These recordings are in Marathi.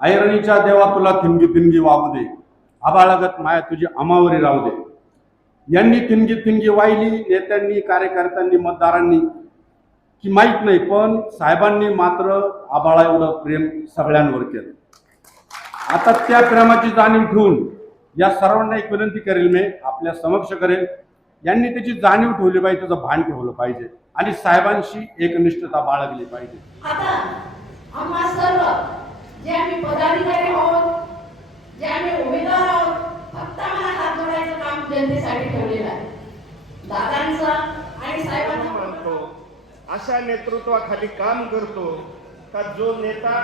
ऐरणीच्या देवा तुला थिंगी थिंगी वाहू दे. आबाळगत माया तुझी अमावरी राहू दे. यांनी थिंगी थिंगी वाहिली नेत्यांनी कार्यकर्त्यांनी मतदारांनी. की माहीत नाही पण साहेबांनी मात्र आबाळा एवढं प्रेम सगळ्यांवर केलं. आता त्या प्रेमाची जाणीव ठेवून या सर्वांना एक विनंती करेल मी आपल्या समक्ष करेल. यांनी त्याची जाणीव ठेवली पाहिजे त्याचं भान ठेवलं पाहिजे. आणि साहेबांशी एकनिष्ठता बाळगली पाहिजे आता आम्हा सर्व जे आम्ही पदाधिकारी आहोत जे आम्ही उमेदवार आहोत फक्त आम्हाला हात जोडायचं काम जनतेसाठी ठेवलेलं आहे. दादांचं आणि साहेबांचं मानतो अशा नेतृत्वाखाली काम करतो का जो नेता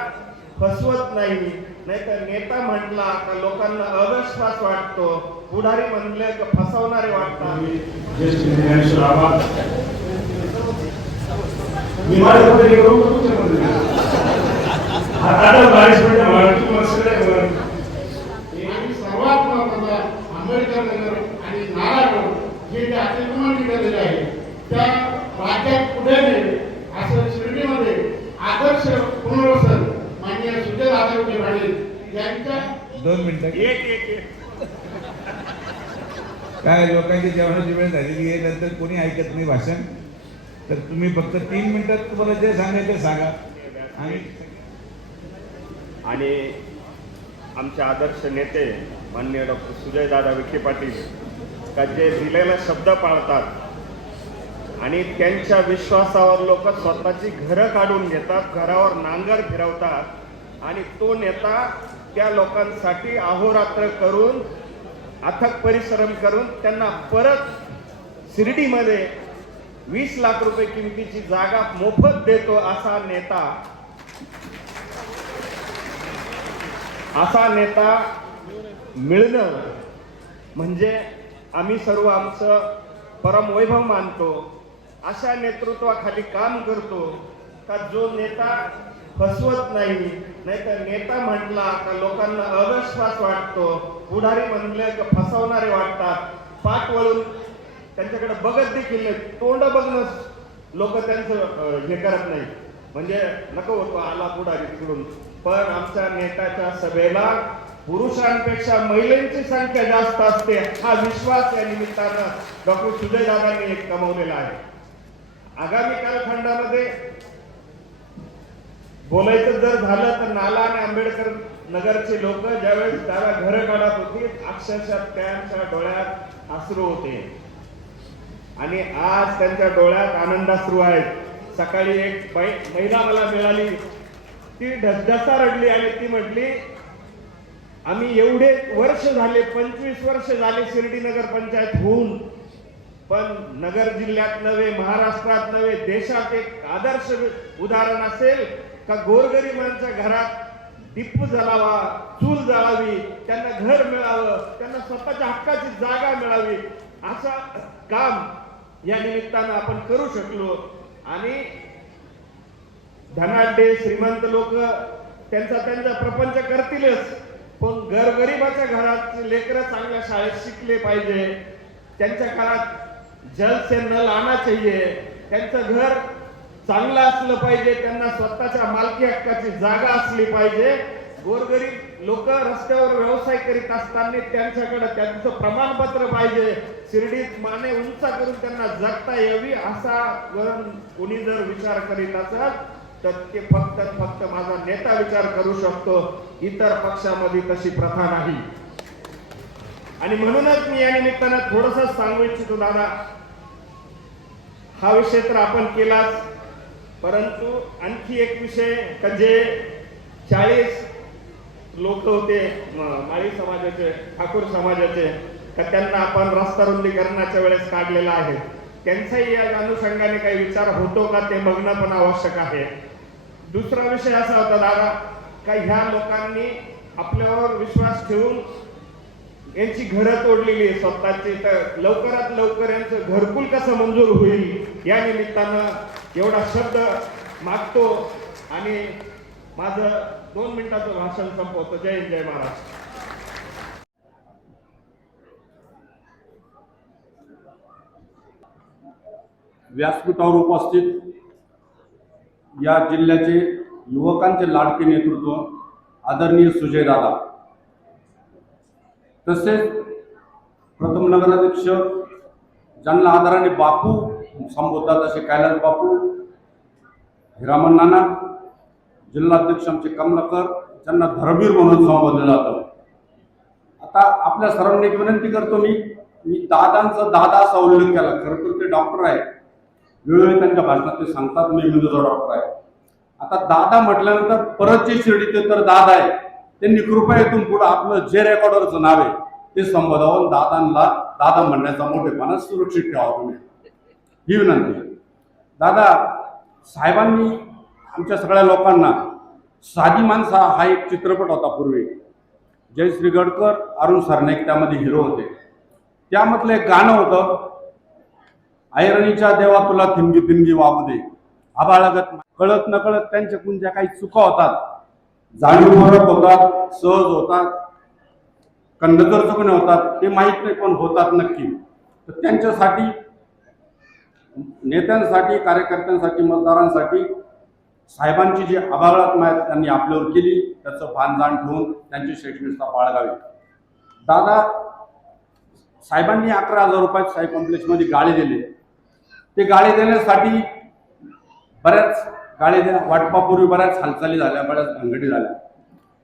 फसवत नाही नाहीतर नेता म्हटला का लोकांना अविश्वास वाटतो पुढारी म्हणले का फसवणारे वाटतात ज्येष्ठ ज्ञानेश्वर आवाज मी माझ्यामध्ये करू का तुमच्यामध्ये आता बावीस मिनिटं मला तुम्हाला सगळे आणि सर्वात महत्त्वाचा आंबेडकर नगर आणि नारायण हे जे अतिक्रमण निघालेले आहे त्या राज्यात पुढे नेले असं शिर्डीमध्ये आदर्श पुनर्वसन माननीय सुजय दादा विखे पाटील यांच्या दोन मिनिटं एक एक एक काय लोकांची जेवणाची वेळ झालेली आहे नंतर कोणी ऐकत नाही भाषण. तर तुम्ही फक्त तीन मिनिटात तुम्हाला जे सांगायचं ते सांगा. आणि आणि आमचे आदर्श नेते माननीय डॉक्टर सुजयदादा विखे पाटील का जे दिलेला शब्द पाळतात आणि त्यांच्या विश्वासावर लोक स्वतःची घरं काढून घेतात घरावर नांगर फिरवतात आणि तो नेता त्या लोकांसाठी अहोरात्र करून अथक परिश्रम करून त्यांना परत शिर्डीमध्ये वीस लाख रुपये किमतीची जागा मोफत देतो असा नेता. असा नेता मिळणं म्हणजे आम्ही सर्व आमचं परमवैभव मानतो अशा नेतृत्वाखाली काम करतो का जो नेता फसवत नाही नाहीतर नेता म्हटला का लोकांना अविश्वास वाटतो. पुढारी म्हणले का फसवणारे वाटतात. पाठ वळून त्यांच्याकडे बघत देखील नाही. तोंड बघणं लोक त्यांचं हे करत नाही. म्हणजे नको होतो आला पुढारी तिकडून पण आमच्या नेत्याच्या सभेला पुरुषांपेक्षा महिलांची संख्या जास्त असते हा विश्वास या निमित्तानं डॉक्टर सुजय दादांनी एक कमवलेला आहे. आगामी कालखंडामध्ये बोलायचं जर झालं तर नाला आणि आंबेडकर नगरचे लोक ज्यावेळेस त्याला घर काढत होती अक्षरशः त्यांच्या डोळ्यात अश्रू होते. आणि आज त्यांच्या डोळ्यात आनंदाश्रू आहेत. सकाळी एक महिला मला मिळाली. ती ढसढसा रडली आणि ती म्हटली आम्ही एवढे वर्ष झाले पंचवीस वर्ष झाले शिर्डी नगर पंचायत होऊन पण नगर जिल्ह्यात नव्हे महाराष्ट्रात नव्हे देशात एक आदर्श उदाहरण असेल का गोरगरिबांच्या घरात टिप्पू जळावा चूल जळावी त्यांना घर मिळावं त्यांना स्वतःच्या हक्काची जागा मिळावी असा काम या निमित्तानं आपण करू शकलो. आणि धनाढ्य श्रीमंत लोक त्यांचा त्यांचा प्रपंच करतीलच पण गरगरिबाच्या घरात लेकरं चांगल्या शाळेत शिकले पाहिजे. त्यांच्या घरात जल से नल आना चाहिए त्यांचं घर चांगलं असलं पाहिजे त्यांना स्वतःच्या मालकी हक्काची जागा असली पाहिजे. गोरगरीब लोक रस्त्यावर व्यवसाय करीत असताना त्यांच्याकडे त्यांचं प्रमाणपत्र पाहिजे. शिर्डीत माने उंच करून त्यांना जगता यावी असा कोणी जर विचार करीत असत तर ते फक्त फक्त माझा नेता विचार करू शकतो. इतर पक्षामध्ये तशी प्रथा नाही. आणि म्हणूनच मी या निमित्तानं थोडस सांगू इच्छितो दादा. हा विषय तर आपण केलाच. परंतु आणखी एक विषय का जे चाळीस लोक होते माळी समाजाचे ठाकूर समाजाचे तर त्यांना आपण रस्ता रुंदीकरणाच्या वेळेस काढलेला आहे. त्यांचाही या अनुषंगाने काही विचार होतो का ते बघणं पण आवश्यक आहे. दुसरा विषय असा होता दादा का ह्या लोकांनी आपल्यावर विश्वास ठेवून यांची घरं तोडलेली आहे स्वतःची. तर लवकरात लवकर यांचं घरकुल कसं मंजूर होईल या निमित्तानं एवढा शब्द मागतो आणि माझं दोन मिनिटाचं भाषण संपवतो. जय जय महाराष्ट्र. व्यासपीठावर उपस्थित या जिल्ह्याचे युवकांचे लाडके नेतृत्व आदरणीय सुजय दादा. तसेच प्रथम नगराध्यक्ष ज्यांना आदराने बापू संबोधतात असे कैलास बापू हिरामन नाना जिल्हाध्यक्ष आमचे कमलाकर ज्यांना धर्मवीर म्हणून संबोधलं जातं. आता आपल्या सर्वांनी एक विनंती करतो मी मी दादांचा दादा असा उल्लेख केला. खरं तर ते डॉक्टर आहे वेळोवेळी त्यांच्या भाषणात ते सांगतात मी मेंदूचा डॉक्टर आहे. आता दादा म्हटल्यानंतर परत जे शिर्डी ते तर दादा आहे. त्यांनी कृपया इथून पुढे आपलं जे रेकॉर्डरचं नाव आहे ते संबोधावून दादांना दादा म्हणण्याचा मोठेपणा सुरक्षित ठेवावं तुम्ही. ही विनंती दादा साहेबांनी आमच्या सगळ्या लोकांना साधी माणसा हा एक चित्रपट होता पूर्वी. जयश्री गडकर अरुण सरनाईक त्यामध्ये हिरो होते. त्यामधलं एक गाणं होतं ऐरणीच्या देवा तुला थिंगी थिंगी वागू दे. आबाळगत कळत न कळत त्यांच्याकडून ज्या काही चुका होतात. जाणीवपूर्वक होतात सहज होतात. कंडकर चुकणे होतात ते माहीत नाही पण होतात नक्की. तर त्यांच्यासाठी नेत्यांसाठी कार्यकर्त्यांसाठी मतदारांसाठी साहेबांची जी आबाळात आहेत त्यांनी आपल्यावर केली त्याचं भानजाण ठेवून त्यांची शैक्षणिकता बाळगावी. दादा साहेबांनी अकरा हजार रुपयात साई कॉम्प्लेक्समध्ये गाळे दिले. ते गाळे देण्यासाठी बऱ्याच गाळे दे वाटपापूर्वी बऱ्याच हालचाली झाल्या बऱ्याच भानगडी झाल्या.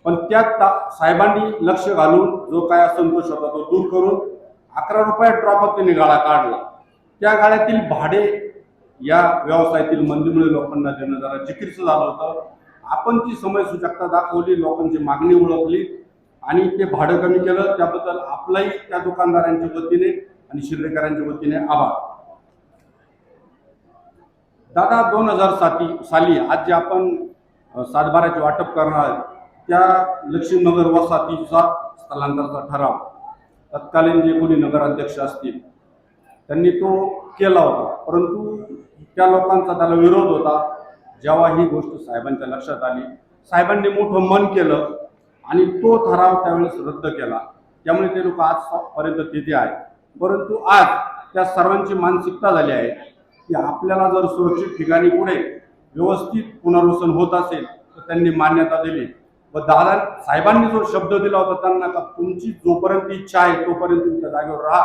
पण त्यात ता- साहेबांनी लक्ष घालून जो काय असंतोष होता तो दूर करून अकरा रुपयात ड्रॉपअप त्यांनी गाळा काढला. त्या गाळ्यातील भाडे या व्यवसायातील मंदीमुळे लोकांना देणं जरा जिकीरचं झालं होतं. आपण ती समय सूचकता दाखवली लोकांची मागणी ओळखली आणि ते भाडं कमी केलं. त्याबद्दल आपलाही त्या दुकानदारांच्या वतीने आणि शिर्डेकरांच्या वतीने आभार. दादा दोन हजार साती साली आज जे आपण सातबाराचे वाटप करणार आहोत त्या लक्ष्मीनगर वसाहतीचा स्थलांतराचा ठराव. तत्कालीन जे कोणी नगराध्यक्ष असतील त्यांनी तो केला होता. परंतु त्या लोकांचा त्याला विरोध होता. जेव्हा ही गोष्ट साहेबांच्या लक्षात आली साहेबांनी मोठं मन केलं आणि तो ठराव त्यावेळेस रद्द केला. त्यामुळे ते लोक आजपर्यंत तिथे आहे परंतु आज त्या सर्वांची मानसिकता झाली आहे की आपल्याला जर सुरक्षित ठिकाणी पुढे व्यवस्थित पुनर्वसन होत असेल तर त्यांनी मान्यता दिली. व दादा साहेबांनी जो शब्द दिला होता त्यांना का तुमची जोपर्यंत इच्छा आहे तोपर्यंत तुमच्या जागेवर राहा.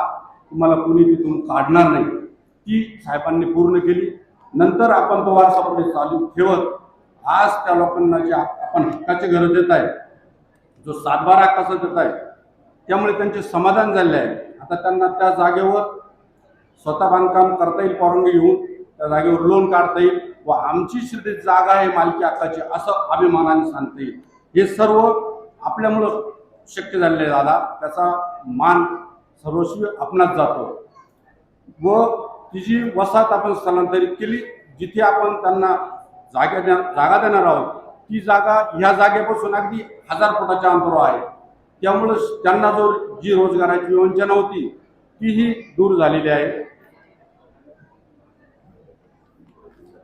तुम्हाला कुणी तिथून काढणार नाही. ती साहेबांनी पूर्ण केली. नंतर आपण तो वारसा पुढे चालू ठेवत आज त्या लोकांना जे आपण हक्काची घरं देत आहे जो सातबारा कसा देत आहे त्यामुळे त्यांचे समाधान झाले आहे. आता त्यांना त्या जागेवर स्वतः बांधकाम करता येईल परवानगी घेऊन त्या जागेवर लोन काढता येईल व आमची श्री जागा आहे मालकी हक्काची असं अभिमानाने सांगता येईल. हे सर्व आपल्यामुळं शक्य झालेलं आहे दादा. त्याचा मान सर्वस्वी आपणाच जातो. व ती जी वसाहत आपण स्थलांतरित केली. जिथे आपण त्यांना जागा द्या जागा देणार आहोत ती जागा ह्या जागेपासून अगदी हजार फुटाच्या अंतरावर आहे. त्यामुळं त्यांना जो जी रोजगाराची वंचना होती तीही दूर झालेली आहे.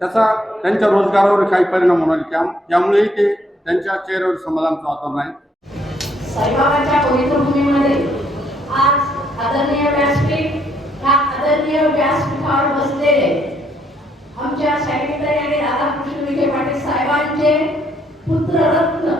त्याचा त्यांच्या रोजगारावर काही परिणाम होणार त्या त्यामुळेही ते त्यांच्या चेहऱ्यावर समाधानचं वातावरण आहे. आदरणीय व्यासपीठ या आदरणीय व्यासपीठावर बसलेले आमच्या सेक्रेटरी आणि राधाकृष्ण विखे पाटील साहेबांचे पुत्ररत्न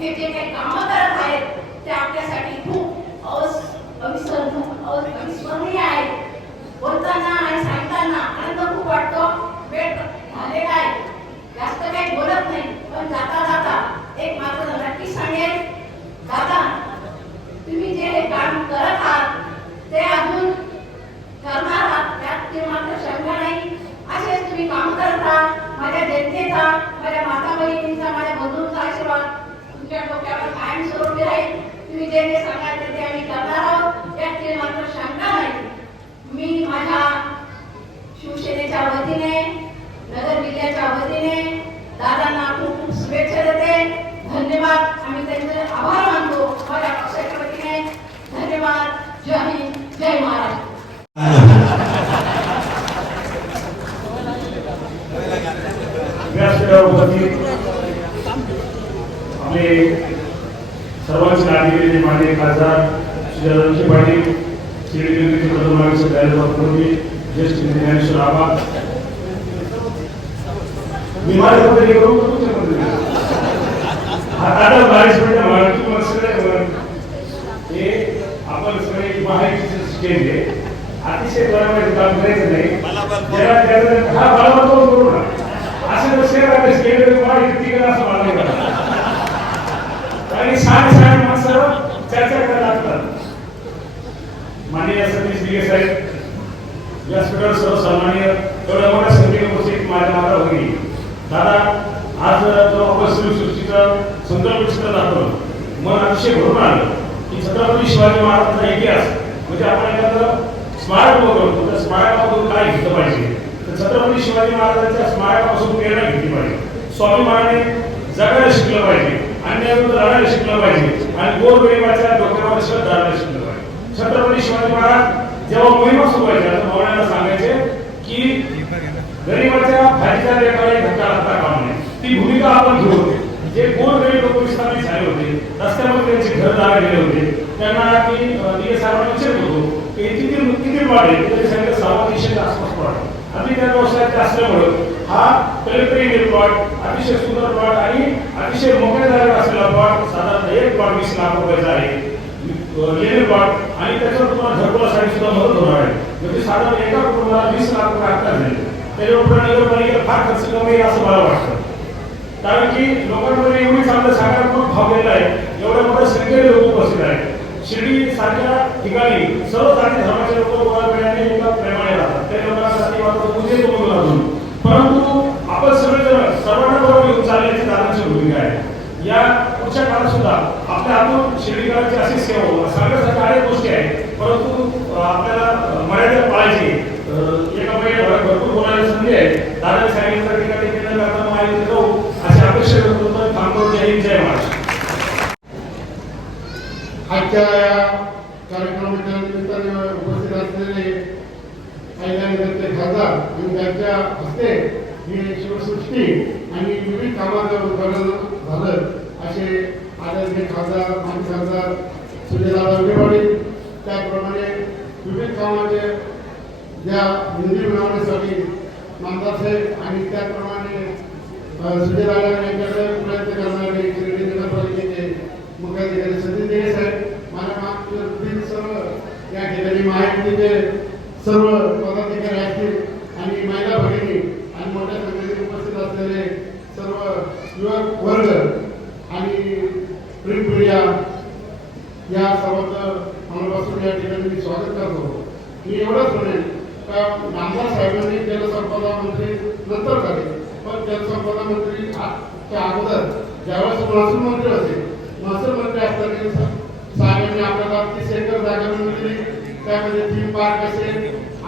हे जे काही कामं करत आहेत ते आपल्यासाठी खूप अविस्मरणीय आहे बोलताना आणि सांगताना आनंद खूप वाटतो वेळ झालेला आहे. जास्त काही बोलत नाही पण जाता जाता एक मात्र नक्की सांगेल. दादा तुम्ही जे काम करत आहात ते अजून करणार आहात त्यात किंवा मात्र शंका नाही असेच तुम्ही काम करत राहा माझ्या जनतेचा माझ्या माता बहिणींचा माझ्या बंधूंचा आशीर्वाद तुमच्या डोक्यावर कायम स्वरूपी राहील तुम्ही जे जे सांगाल ते आम्ही करणार आहोत. यात ते मात्र शंका नाही. मी माझ्या शिवसेनेच्या वतीने नगर जिल्ह्याच्या वतीने दादांना खूप खूप शुभेच्छा देते. धन्यवाद. आम्ही त्यांचे आभार मानतो. माझ्या पक्षाच्या वतीने धन्यवाद. जय हिंद. जय महाराष्ट्र व्यासपीठावर उपस्थित आपले सर्वांचे लाडके खासदार श्री रणजित पाटील श्री दिल्लीचे प्रथम ज्येष्ठ ज्ञानेश्वर मी माझ्या पद्धती करू तुमच्या पद्धतीने आता बावीस मिनिटं मला तुम्हाला हे आपण सगळे महायुतीचे स्टेज आहे अतिशय बरोबर काम करायचं नाही. ज्याला हा बरोबर करू ना. असं नसेल आता करा असं आणि साठ साठ चर्चा करायला लागतात. माननीय सतीश दिगे साहेब व्यासपीठावर सर्व सन्माननीय एवढ्या मोठ्या संख्येने उपस्थित माझ्या माता भगिनी. दादा आज जो आपण सृष्टीचं संकल्प चित्र दाखवलं मन अतिशय भरून आलं. की छत्रपती शिवाजी महाराजांचा इतिहास म्हणजे आपण एखादं स्मारक बघतो त्या स्मारकामधून काय घेतलं पाहिजे? तर छत्रपती शिवाजी महाराजांच्या स्मारकापासून प्रेरणा घेतली पाहिजे. स्वामी महाराजांनी जगायला शिकलं पाहिजे. अन्यायाविरुद्ध लढायला शिकलं पाहिजे. आणि गोरगरिबाच्या डोक्यावर श्रद्धा धरायला शिकलं छत्रपती शिवाजी महाराज जेव्हा मोहिमा सुरू व्हायच्या तर मावळ्यांना सांगायचे की गरीबाच्या भाजीच्या रेटाला धक्का लागता काम नाही ती भूमिका आपण घेऊ होते. जे गोर गरीब लोक विस्थापित झाले होते रस्त्यामध्ये त्यांचे घर जागा गेले होते त्यांना मी दिगे साहेबांना विचारत होतो की किती किती वाढले? तरी सांगितलं सव्वा तीनशे आसपास वाढले. आम्ही त्या व्यवसायात असल्यामुळं हा कलेक्टरी प्लॉट अतिशय सुंदर प्लॉट आणि अतिशय मोकळ्या जागेवर असलेला प्लॉट साधारण एक प्लॉट वीस लाख रुपयाचा आहे. लेणे प्लॉट आणि त्याच्यावर तुम्हाला घरकुलासाठी सुद्धा मदत होणार आहे. म्हणजे साधारण एका कुटुंबाला वीस लाख रुपये आता झाले त्याच्यावर नगरपालिकेला फार खर्च कमी आहे असं मला वाटतं. कारण की लोकांमध्ये एवढी चांगलं सकारात्मक भाव गेला आहे. एवढ्या मोठ्या संख्येने लोक उपस्थित आहेत. शिर्डी सारख्या ठिकाणी सर्व जाती धर्माचे लोक गोळा केल्याने एका प्रेमाने राहतात त्या लोकांसाठी मात्र पूजे कमी लागून परंतु आपण सगळेजण सर्वांना बरोबर घेऊन चालण्याची दादांची भूमिका आहे. या पुढच्या काळात सुद्धा आपल्या हातून शिर्डीकरांची अशी सेवा होईल. सांगण्यासारख्या अनेक गोष्टी आहेत. परंतु आपल्याला मर्यादा पाळायची एका महिन्याभरात भरपूर बोलायची संधी आहे. दादा सांगितलं ठिकाणी केंद्र करता माहिती जाऊ अशी अपेक्षा व्यक्त करतो थांबतो. जय हिंद जय महाराष्ट्र. आजच्या या कार्यक्रमाच्या निमित्ताने उपस्थित असलेले अहिल्यानगरचे खासदार आणि त्यांच्या हस्ते ही शिवसृष्टी आणि विविध कामाचं उद्घाटन झालं. असे आदरणीय खासदार माजी खासदार सुजयदादा विखेपाटील त्याचप्रमाणे विविध कामाचे ज्या हिंदी मिळवण्यासाठी नामदार साहेब आणि त्याचप्रमाणे सुजयदादा यांच्याकडे प्रयत्न करणारे शिर्डी नगरपालिकेचे मुख्याधिकारी सतीश दिगे साहेब माझ्या मागतील सर्व आहेत ठिकाणी सर्व पदाधिकारी असतील आणि महिला भगिनी आणि मोठ्या संख्येने उपस्थित असलेले सर्व युवक वर्ग आणि प्रिंटमिडिया या सर्वांचं मनापासून या ठिकाणी मी स्वागत करतो. मी एवढंच म्हणेन का नामदार साहेबांनी जलसंपदा मंत्री नंतर झाले पण जलसंपदा मंत्री च्या अगोदर ज्यावेळेस महसूल मंत्री होते महसूल मंत्री असताना साहेबांनी आपल्याला तीस एकर जागा मिळवून दिली. त्यामध्ये थीम पार्क असेल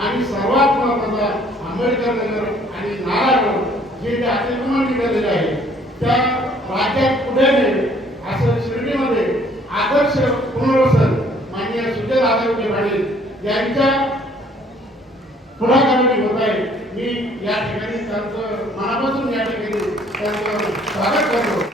आणि सर्वात महत्त्वाचा आंबेडकर नगर आणि नारायण रोड जे ते अतिक्रमण निघालेले आहे त्या राज्यात पुढे नेले? असं शिर्डीमध्ये आदर्श पुनर्वसन माननीय सुजय दादा पाटील यांच्या पुढाकाराने होत आहे. मी या ठिकाणी त्यांचं मनापासून या ठिकाणी त्यांचं स्वागत करतो.